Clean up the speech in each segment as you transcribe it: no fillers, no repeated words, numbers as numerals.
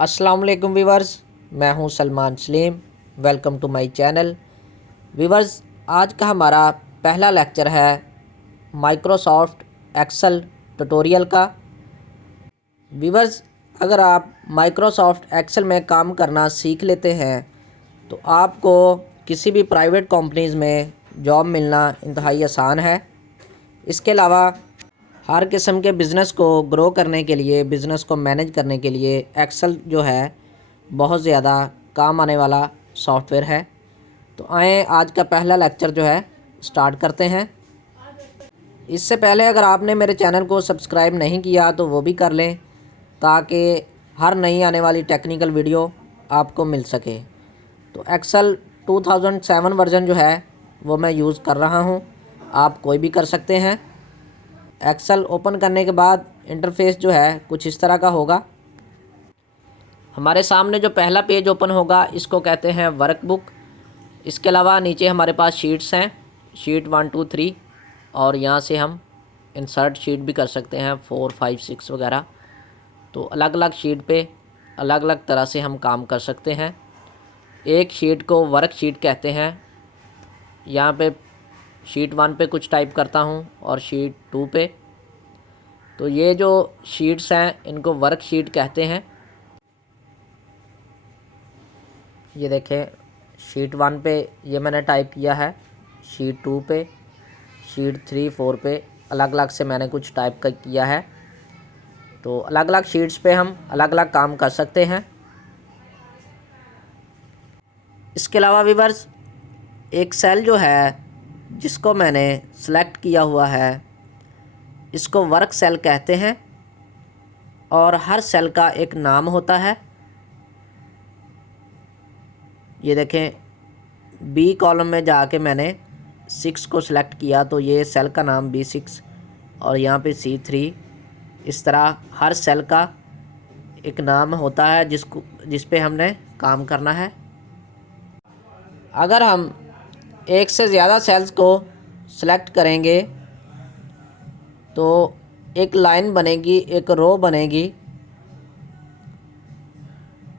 अस्सलाम वालेकुम वीवर्स, मैं हूं Salman Saleem. Welcome to my channel. Viewers, आज का हमारा पहला लेक्चर है माइक्रोसॉफ्ट एक्सेल ट्यूटोरियल का। वीवर्स, अगर आप माइक्रोसॉफ्ट एक्सेल में काम करना सीख लेते हैं तो आपको किसी भी प्राइवेट कंपनीज़ में जॉब मिलना इंतहाई आसान है। इसके अलावा हर किस्म के बिज़नेस को ग्रो करने के लिए, बिज़नेस को मैनेज करने के लिए एक्सेल जो है बहुत ज़्यादा काम आने वाला सॉफ्टवेयर है। तो आए आज का पहला लेक्चर जो है स्टार्ट करते हैं। इससे पहले अगर आपने मेरे चैनल को सब्सक्राइब नहीं किया तो वो भी कर लें ताकि हर नई आने वाली टेक्निकल वीडियो आपको मिल सके। तो एक्सेल 2007 वर्ज़न जो है वो मैं यूज़ कर रहा हूँ, आप कोई भी कर सकते हैं। एक्सेल ओपन करने के बाद इंटरफेस जो है कुछ इस तरह का होगा। हमारे सामने जो पहला पेज ओपन होगा इसको कहते हैं वर्कबुक। इसके अलावा नीचे हमारे पास शीट्स हैं, शीट 1 2 3, और यहाँ से हम इंसर्ट शीट भी कर सकते हैं 4 5 6 वगैरह। तो अलग अलग शीट पे अलग अलग तरह से हम काम कर सकते हैं। एक शीट को वर्क शीट कहते हैं। यहाँ पे शीट 1 पे कुछ टाइप करता हूँ और शीट 2 पे। तो ये जो शीट्स हैं इनको वर्क शीट कहते हैं। ये देखें, शीट 1 पे ये मैंने टाइप किया है, शीट 2 पे, शीट 3 4 पे अलग अलग से मैंने कुछ टाइप किया है। तो अलग अलग शीट्स पे हम अलग अलग काम कर सकते हैं। इसके अलावा व्यूअर्स, एक सेल जो है जिसको मैंने सेलेक्ट किया हुआ है इसको वर्क सेल कहते हैं और हर सेल का एक नाम होता है। ये देखें, बी कॉलम में जाके मैंने 6 को सिलेक्ट किया तो ये सेल का नाम B6, और यहाँ पे C3। इस तरह हर सेल का एक नाम होता है जिस पे हमने काम करना है। अगर हम एक से ज़्यादा सेल्स को सिलेक्ट करेंगे तो एक लाइन बनेगी, एक रो बनेगी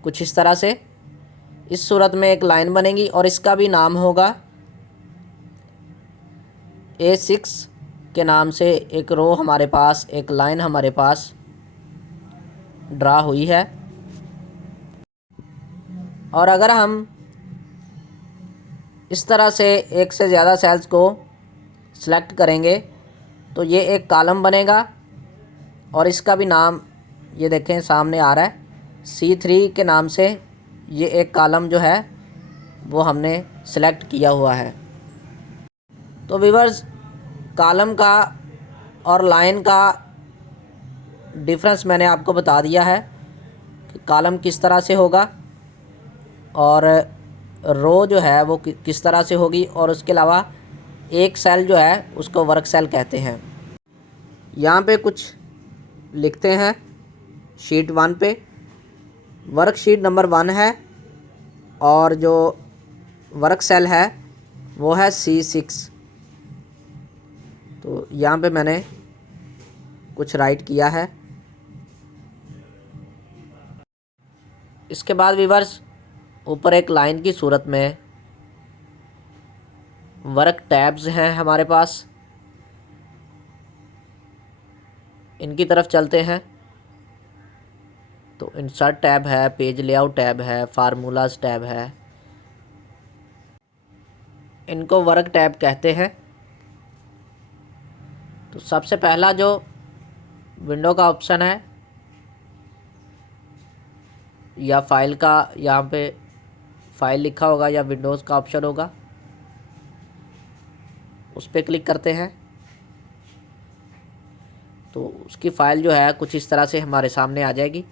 कुछ इस तरह से। इस सूरत में एक लाइन बनेगी और इसका भी नाम होगा A6 के नाम से। एक रो हमारे पास, एक लाइन हमारे पास ड्रा हुई है। और अगर हम इस तरह से एक से ज़्यादा सेल्स को सिलेक्ट करेंगे तो ये एक कॉलम बनेगा और इसका भी नाम ये देखें सामने आ रहा है, C3 के नाम से। ये एक कॉलम जो है वो हमने सेलेक्ट किया हुआ है। तो व्यूअर्स, कॉलम का और लाइन का डिफरेंस मैंने आपको बता दिया है कि कॉलम किस तरह से होगा और रो जो है वो किस तरह से होगी। और उसके अलावा एक सेल जो है उसको वर्क सेल कहते हैं। यहाँ पे कुछ लिखते हैं शीट 1 पे। वर्क शीट नंबर 1 है और जो वर्क सेल है वो है C6। तो यहाँ पे मैंने कुछ राइट किया है। इसके बाद व्यूअर्स, ऊपर एक लाइन की सूरत में वर्क टैब्स हैं हमारे पास, इनकी तरफ चलते हैं। तो इंसर्ट टैब है, पेज लेआउट टैब है, फार्मूलाज टैब है, इनको वर्क टैब कहते हैं। तो सबसे पहला जो विंडो का ऑप्शन है या फाइल का, यहाँ पे फाइल लिखा होगा या विंडोज़ का ऑप्शन होगा, उस पर क्लिक करते हैं तो उसकी फ़ाइल जो है कुछ इस तरह से हमारे सामने आ जाएगी।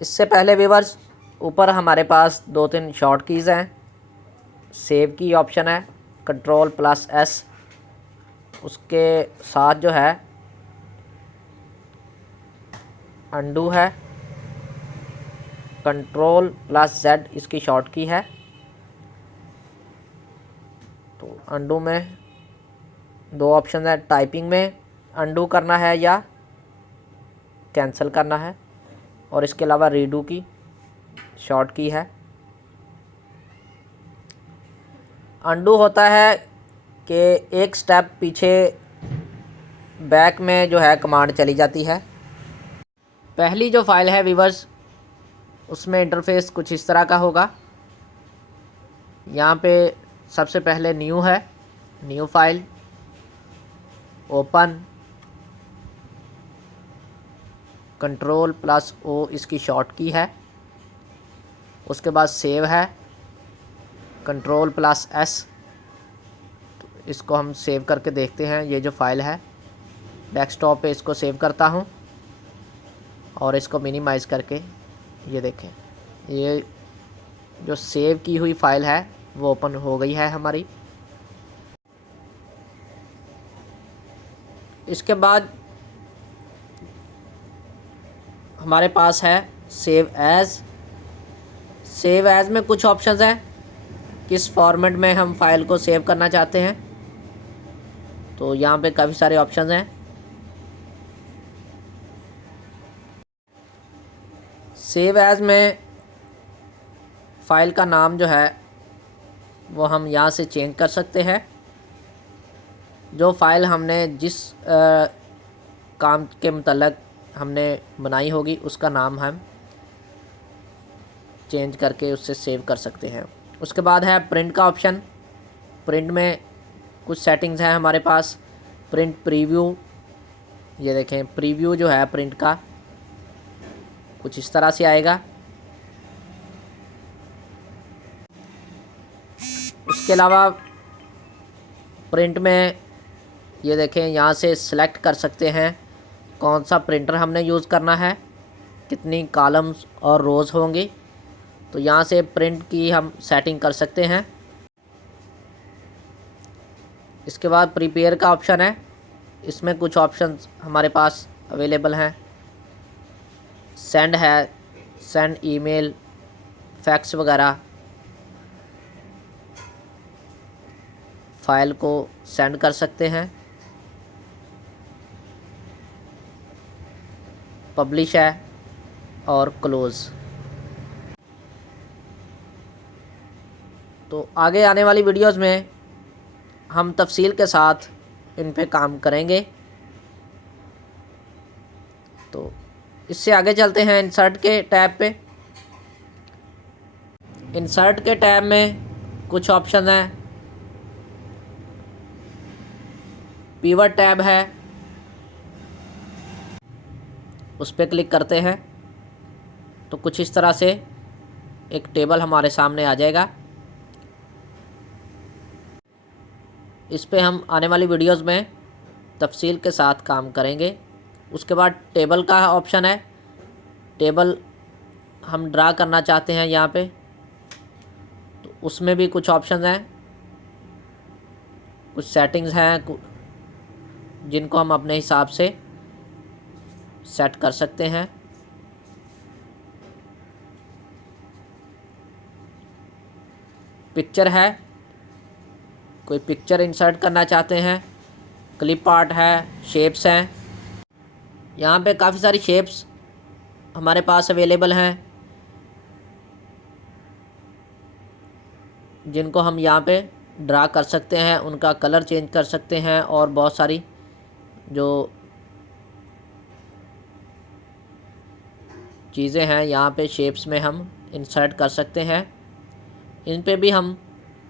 इससे पहले व्यूअर्स, ऊपर हमारे पास 2-3 शॉर्ट कीज़ हैं। सेव की ऑप्शन है, Ctrl+S, उसके साथ जो है अंडू है, Ctrl+Z इसकी शॉर्ट की है। तो अंडू में 2 ऑप्शन है, टाइपिंग में अंडू करना है या कैंसिल करना है। और इसके अलावा रीडू की शॉर्ट की है। अंडू होता है कि एक स्टेप पीछे बैक में जो है कमांड चली जाती है। पहली जो फाइल है व्यूअर्स, उसमें इंटरफेस कुछ इस तरह का होगा। यहाँ पे सबसे पहले न्यू है, न्यू फाइल, ओपन, Ctrl+O इसकी शॉर्ट की है। उसके बाद सेव है, Ctrl+S। तो इसको हम सेव करके देखते हैं। ये जो फाइल है डेस्कटॉप पे, इसको सेव करता हूँ और इसको मिनिमाइज़ करके ये देखें, ये जो सेव की हुई फाइल है वो ओपन हो गई है हमारी। इसके बाद हमारे पास है सेव एज़। सेव एज़ में कुछ ऑप्शंस हैं, किस फॉर्मेट में हम फाइल को सेव करना चाहते हैं। तो यहाँ पे काफ़ी सारे ऑप्शंस हैं। सेव एज़ में फ़ाइल का नाम जो है वो हम यहाँ से चेंज कर सकते हैं। जो फ़ाइल हमने जिस काम के मतलब हमने बनाई होगी उसका नाम हम चेंज करके उससे सेव कर सकते हैं। उसके बाद है प्रिंट का ऑप्शन। प्रिंट में कुछ सेटिंग्स हैं हमारे पास। प्रिंट प्रीव्यू, ये देखें प्रीव्यू जो है प्रिंट का कुछ इस तरह से आएगा। उसके अलावा प्रिंट में ये देखें, यहाँ से सिलेक्ट कर सकते हैं कौन सा प्रिंटर हमने यूज़ करना है, कितनी कॉलम्स और रोज़ होंगी। तो यहाँ से प्रिंट की हम सेटिंग कर सकते हैं। इसके बाद प्रिपेयर का ऑप्शन है। इसमें कुछ ऑप्शंस हमारे पास अवेलेबल हैं। सेंड है, सेंड ईमेल, फैक्स वगैरह, फाइल को सेंड कर सकते हैं। पब्लिश है और क्लोज़। तो आगे आने वाली वीडियोस में हम तफसील के साथ इन पे काम करेंगे। तो इससे आगे चलते हैं इंसर्ट के टैब पे। इंसर्ट के टैब में कुछ ऑप्शन हैं। पिवट टैब है, उस पर क्लिक करते हैं तो कुछ इस तरह से एक टेबल हमारे सामने आ जाएगा। इस पे हम आने वाली वीडियोस में तफसील के साथ काम करेंगे। उसके बाद टेबल का ऑप्शन है। टेबल हम ड्रा करना चाहते हैं यहाँ पे, तो उसमें भी कुछ ऑप्शन हैं, कुछ सेटिंग्स हैं जिनको हम अपने हिसाब से सेट कर सकते हैं। पिक्चर है, कोई पिक्चर इंसर्ट करना चाहते हैं। क्लिप आर्ट है, शेप्स हैं। यहाँ पे काफ़ी सारी शेप्स हमारे पास अवेलेबल हैं जिनको हम यहाँ पे ड्रा कर सकते हैं, उनका कलर चेंज कर सकते हैं और बहुत सारी जो चीज़ें हैं यहाँ पे शेप्स में हम इंसर्ट कर सकते हैं। इन पे भी हम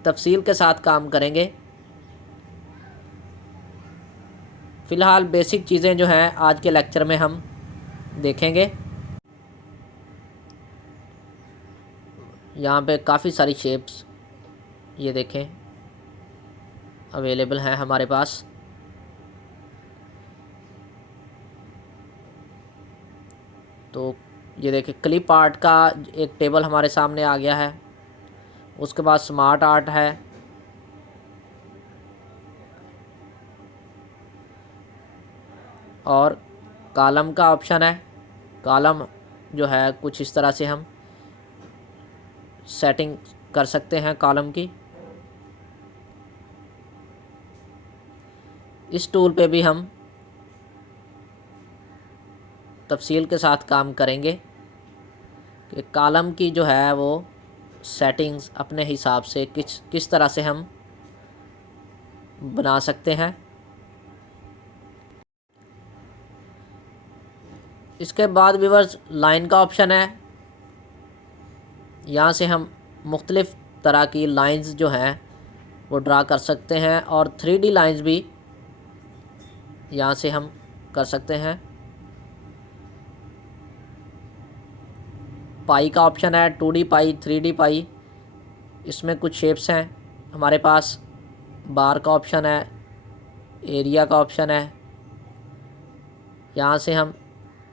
तफसील के साथ काम करेंगे। फ़िलहाल बेसिक चीज़ें जो हैं आज के लेक्चर में हम देखेंगे। यहाँ पे काफ़ी सारी शेप्स ये देखें अवेलेबल हैं हमारे पास। तो ये देखें क्लिप आर्ट का एक टेबल हमारे सामने आ गया है। उसके बाद स्मार्ट आर्ट है, और कॉलम का ऑप्शन है। कॉलम जो है कुछ इस तरह से हम सेटिंग कर सकते हैं कॉलम की। इस टूल पे भी हम तफसील के साथ काम करेंगे। कि कॉलम की जो है वो सेटिंग्स अपने हिसाब से किस तरह से हम बना सकते हैं। इसके बाद व्यूअर्स लाइन का ऑप्शन है। यहाँ से हम मुख्तलिफ़ तरह की लाइंस जो हैं वो ड्रा कर सकते हैं और 3D लाइंस भी यहाँ से हम कर सकते हैं। पाई का ऑप्शन है, 2D पाई, 3D पाई। इसमें कुछ शेप्स हैं हमारे पास। बार का ऑप्शन है, एरिया का ऑप्शन है। यहाँ से हम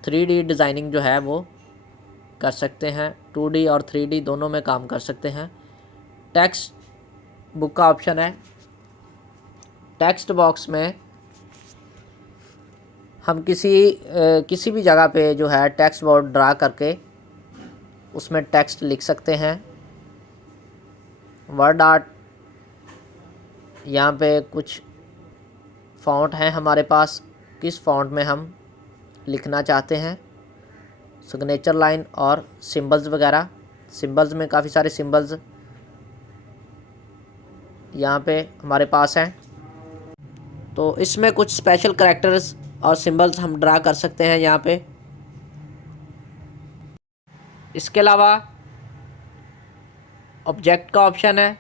3D डिज़ाइनिंग जो है वो कर सकते हैं। 2D और 3D दोनों में काम कर सकते हैं। टेक्स्ट बुक का ऑप्शन है। टेक्स्ट बॉक्स में हम किसी भी जगह पे जो है टेक्स्ट बोर्ड ड्रा करके उसमें टेक्स्ट लिख सकते हैं। वर्ड आर्ट, यहाँ पे कुछ फ़ॉन्ट हैं हमारे पास, किस फ़ॉन्ट में हम लिखना चाहते हैं। सिग्नेचर लाइन और सिंबल्स वगैरह। सिंबल्स में काफ़ी सारे सिंबल्स यहाँ पे हमारे पास हैं। तो इसमें कुछ स्पेशल कैरेक्टर्स और सिंबल्स हम ड्रा कर सकते हैं यहाँ पे। इसके अलावा ऑब्जेक्ट का ऑप्शन है।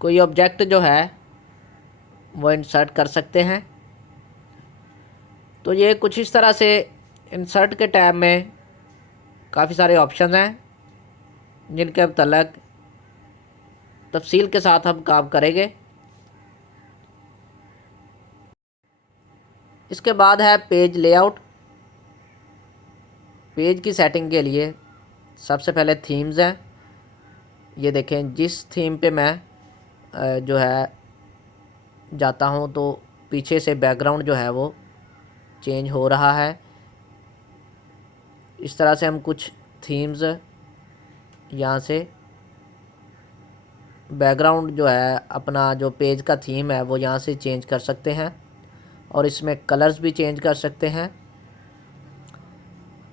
कोई ऑब्जेक्ट जो है वो इंसर्ट कर सकते हैं। तो ये कुछ इस तरह से इंसर्ट के टैब में काफ़ी सारे ऑप्शन हैं जिनके अब तलक तफसील के साथ हम काम करेंगे। इसके बाद है पेज लेआउट। पेज की सेटिंग के लिए सबसे पहले थीम्स हैं। ये देखें, जिस थीम पे मैं जो है जाता हूँ तो पीछे से बैकग्राउंड जो है वो चेंज हो रहा है। इस तरह से हम कुछ थीम्स यहाँ से बैकग्राउंड जो है अपना जो पेज का थीम है वो यहाँ से चेंज कर सकते हैं और इसमें कलर्स भी चेंज कर सकते हैं।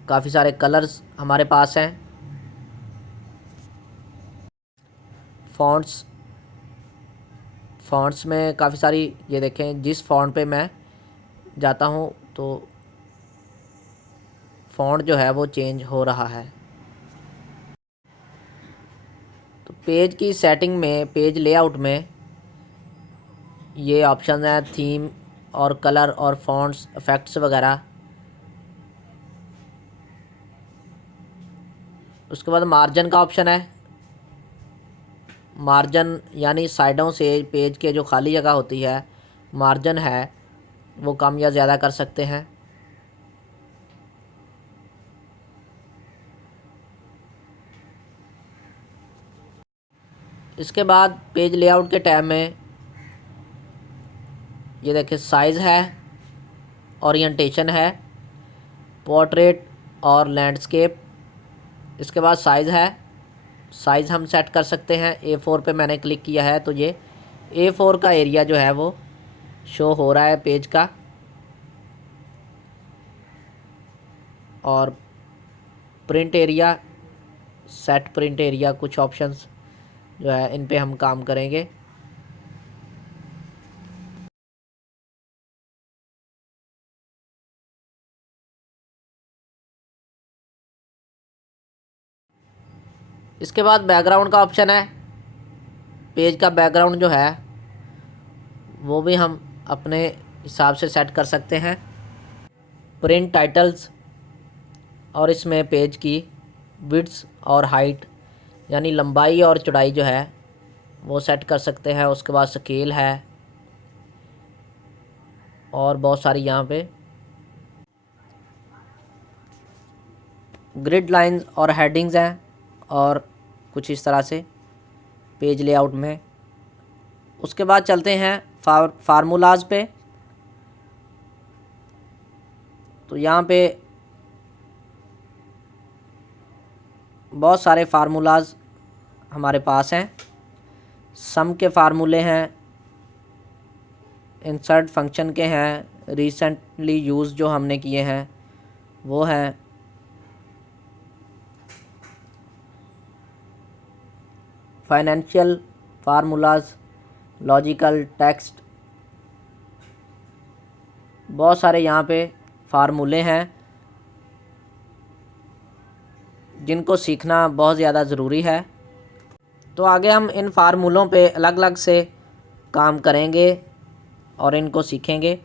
काफ़ी सारे कलर्स हमारे पास हैं। फ़ॉन्ट्स में काफ़ी सारी, ये देखें जिस फ़ॉन्ट पे मैं जाता हूँ तो फ़ॉन्ट जो है वो चेंज हो रहा है। तो पेज की सेटिंग में, पेज लेआउट में ये ऑप्शन है, थीम और कलर और फ़ॉन्ट्स, इफ़ेक्ट्स वगैरह। उसके बाद मार्जिन का ऑप्शन है। मार्जिन यानी साइडों से पेज के जो खाली जगह होती है, मार्जिन है, वो कम या ज़्यादा कर सकते हैं। इसके बाद पेज लेआउट के टैब में ये देखिए साइज़ है, ओरिएंटेशन है, पोर्ट्रेट और लैंडस्केप। इसके बाद साइज़ है। साइज़ हम सेट कर सकते हैं। A4 पे मैंने क्लिक किया है तो ये A4 का एरिया जो है वो शो हो रहा है पेज का। और print area, set print area, कुछ ऑप्शंस जो है इन पे हम काम करेंगे। इसके बाद बैकग्राउंड का ऑप्शन है। पेज का बैकग्राउंड जो है वो भी हम अपने हिसाब से सेट कर सकते हैं। प्रिंट टाइटल्स, और इसमें पेज की विड्थ और हाइट यानी लंबाई और चौड़ाई जो है वो सेट कर सकते हैं। उसके बाद स्केल है और बहुत सारी यहाँ पे ग्रिड लाइंस और हेडिंग्स हैं और कुछ इस तरह से पेज लेआउट में। उसके बाद चलते हैं फार्मूलाज पे। तो यहाँ पे बहुत सारे फार्मूलाज हमारे पास हैं। सम के फार्मूले हैं, इंसर्ट फंक्शन के हैं, रिसेंटली यूज़ जो हमने किए हैं वो हैं। फाइनेंशियल फार्मूलाज, लॉजिकल टेक्स्ट, बहुत सारे यहाँ पे फार्मूले हैं जिनको सीखना बहुत ज़्यादा ज़रूरी है। तो आगे हम इन फार्मूलों पे अलग अलग से काम करेंगे और इनको सीखेंगे।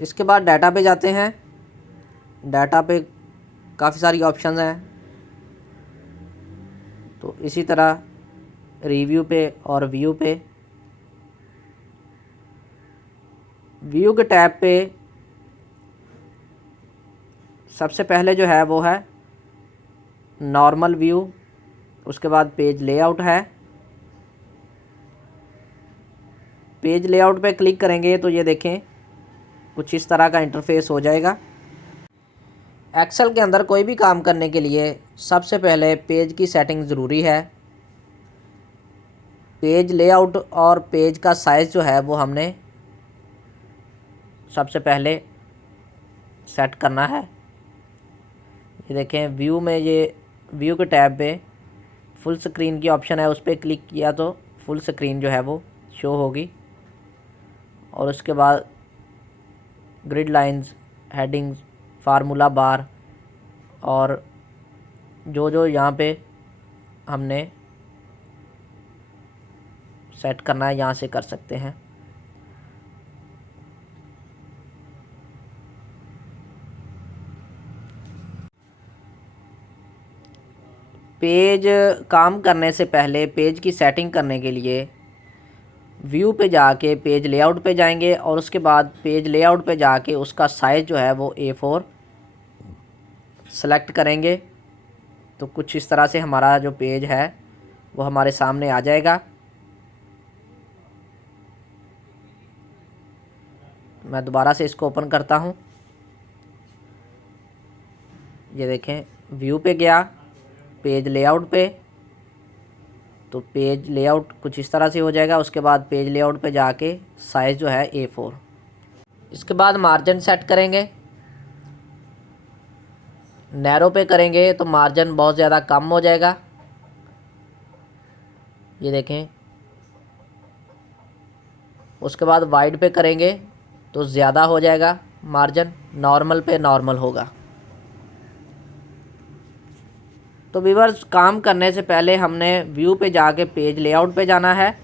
इसके बाद डाटा पे जाते हैं। डाटा पे काफ़ी सारी ऑप्शंस हैं, तो इसी तरह रिव्यू पे और व्यू पे। व्यू के टैब पे सबसे पहले जो है वो है नॉर्मल व्यू, उसके बाद पेज लेआउट है। पेज लेआउट पे क्लिक करेंगे तो ये देखें कुछ इस तरह का इंटरफेस हो जाएगा। एक्सेल के अंदर कोई भी काम करने के लिए सबसे पहले पेज की सेटिंग ज़रूरी है। पेज लेआउट और पेज का साइज़ जो है वो हमने सबसे पहले सेट करना है। ये देखें व्यू में, ये व्यू के टैब पे फुल स्क्रीन की ऑप्शन है, उस पर क्लिक किया तो फुल स्क्रीन जो है वो शो होगी। और उसके बाद ग्रिड लाइंस, हेडिंग्स, फार्मूला बार और जो यहाँ पे हमने सेट करना है यहाँ से कर सकते हैं। पेज काम करने से पहले पेज की सेटिंग करने के लिए व्यू पे जाके पेज लेआउट पे जाएंगे और उसके बाद पेज लेआउट पे जाके उसका साइज़ जो है वो A4 सेलेक्ट करेंगे। तो कुछ इस तरह से हमारा जो पेज है वो हमारे सामने आ जाएगा। मैं दोबारा से इसको ओपन करता हूँ। ये देखें व्यू पे गया, पेज लेआउट पे, तो पेज लेआउट कुछ इस तरह से हो जाएगा। उसके बाद पेज लेआउट पे जाके साइज़ जो है A4। इसके बाद मार्जिन सेट करेंगे। नैरो पे करेंगे तो मार्जिन बहुत ज़्यादा कम हो जाएगा। ये देखें। उसके बाद वाइड पे करेंगे तो ज़्यादा हो जाएगा मार्जिन, नॉर्मल पे नॉर्मल होगा। तो व्यूअर्स, काम करने से पहले हमने व्यू पे जाके पेज लेआउट पे जाना है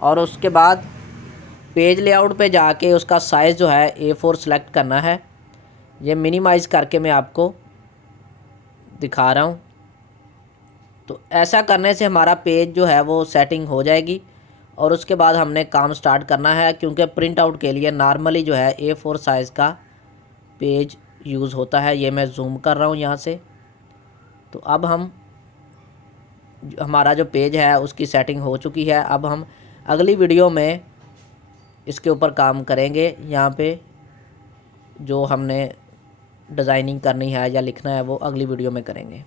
और उसके बाद पेज लेआउट पे जाके उसका साइज़ जो है A4 सेलेक्ट करना है। ये मिनिमाइज़ करके मैं आपको दिखा रहा हूँ। तो ऐसा करने से हमारा पेज जो है वो सेटिंग हो जाएगी और उसके बाद हमने काम स्टार्ट करना है, क्योंकि प्रिंट आउट के लिए नॉर्मली जो है A4 साइज़ का पेज यूज़ होता है। ये मैं जूम कर रहा हूँ यहाँ से। तो अब हमारा जो पेज है उसकी सेटिंग हो चुकी है। अब हम अगली वीडियो में इसके ऊपर काम करेंगे। यहाँ पे जो हमने डिज़ाइनिंग करनी है या लिखना है वो अगली वीडियो में करेंगे।